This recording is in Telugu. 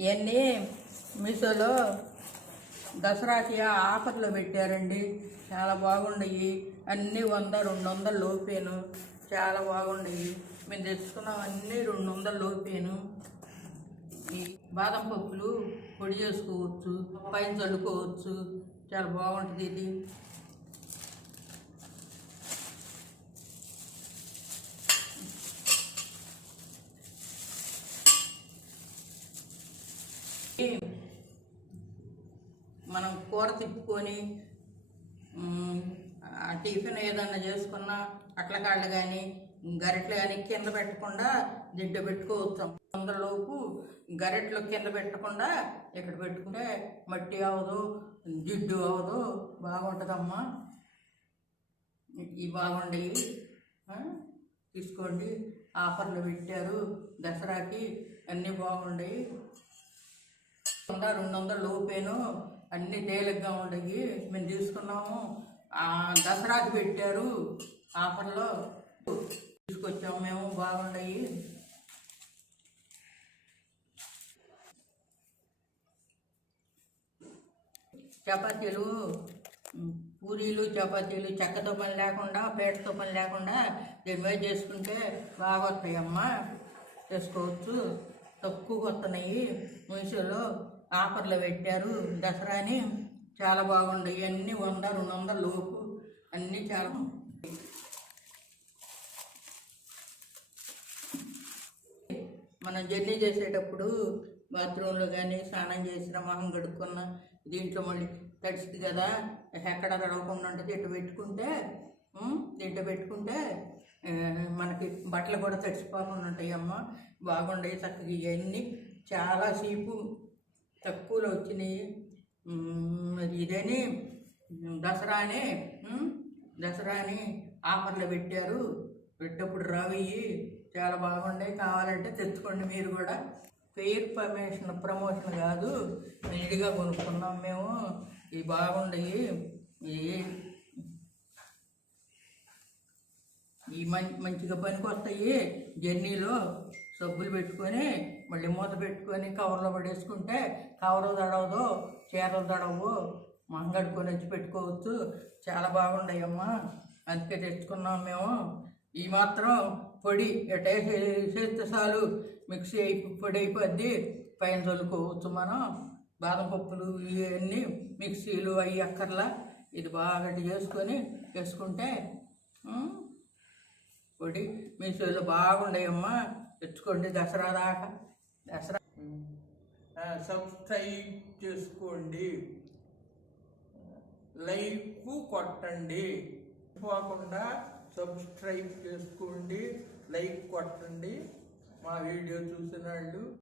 ఇవన్నీ మీషోలో దసరాకి ఆఫర్లో పెట్టారండి. చాలా బాగున్నాయి. అన్నీ 100-200 లోపేను. చాలా బాగున్నాయి. మేము తెచ్చుకున్నాం అన్నీ 200 లోపేను. ఈ బాదం పప్పులు పొడి చేసుకోవచ్చు, పైన చల్లుకోవచ్చు. చాలా బాగుంటుంది ఇది. మనం కూర తిప్పుకొని టిఫిన్ ఏదన్నా చేసుకున్నా అట్లకాళ్ళు కానీ గరిటెలు కానీ కింద పెట్టకుండా దిడ్డ పెట్టుకోవచ్చు. అందులోపు గరిటెలు కింద పెట్టకుండా ఇక్కడ పెట్టుకుంటే మట్టి అవదు, జిడ్డు అవదు. బాగుంటుందమ్మా. ఇవి బాగుండేవి, తీసుకోండి. ఆఫర్లు పెట్టారు దసరాకి. అన్నీ బాగుండేవి. 100-200 లోపేను. అన్నీ తేలిగ్గా ఉండేవి. మేము తీసుకున్నాము. దసరాకి పెట్టారు ఆఫర్లో, తీసుకొచ్చాము మేము. బాగుండయి. చపాతీలు, పూరీలు, చపాతీలు చెక్కతో పని లేకుండా, పేటతో పని లేకుండా దీని మీద చేసుకుంటే బాగా వస్తాయమ్మా. చేసుకోవచ్చు. తక్కువగా వస్తున్నాయి. మీషోలో ఆఫర్లో పెట్టారు దసరాని. చాలా బాగుండయి. అన్నీ 100-200 లోపు. అన్నీ చాలా మనం జర్నీ చేసేటప్పుడు బాత్రూంలో కానీ స్నానం చేసిన మొహం కడుక్కున్న దీంట్లో మళ్ళీ తడిసింది కదా, ఎక్కడ తడవకుండా ఉంటుంది. దీంట్లో పెట్టుకుంటే మనకి బట్టలు కూడా తడిసిపోకుండా ఉంటాయి అమ్మ. బాగుండేవి. చక్కగా ఇవన్నీ చాలా చీపు తక్కువలో వచ్చినాయి. మరి ఇదేని దసరాని ఆఫర్లో పెట్టారు. పెట్టప్పుడు రావి చాలా బాగుండే. కావాలంటే తెచ్చుకోండి మీరు కూడా. పెయిర్ ప్రమోషన్ కాదు, నీట్గా కొనుక్కున్నాం మేము. ఇవి బాగుండయి. ఈ మంచిగా పనికి వస్తాయి. జర్నీలో సబ్బులు పెట్టుకొని మళ్ళీ మూత పెట్టుకొని కవర్లో పడేసుకుంటే కవరు తడవదు, చీరలు తడవు. మంగడుకొని వచ్చి పెట్టుకోవచ్చు. చాలా బాగుండయమ్మా. అందుకే తెచ్చుకున్నాం మేము. ఈ మాత్రం పొడి చేస్తే చాలు, మిక్సీ పొడి అయిపోద్ది. పైన చల్లుకోవచ్చు మనం. బాదం పప్పులు ఇవన్నీ మిక్సీలు అవి అక్కర్లా. ఇది బాగా వేసుకుంటే పొడి మీషోలో బాగుండయమ్మా. తెచ్చుకోండి దసరా దాకా. దసరా సబ్స్క్రైబ్ చేసుకోండి, లైక్ కొట్టండి. పోకుండా సబ్స్క్రైబ్ చేసుకోండి, లైక్ కొట్టండి. మా వీడియో చూసిన వాళ్ళు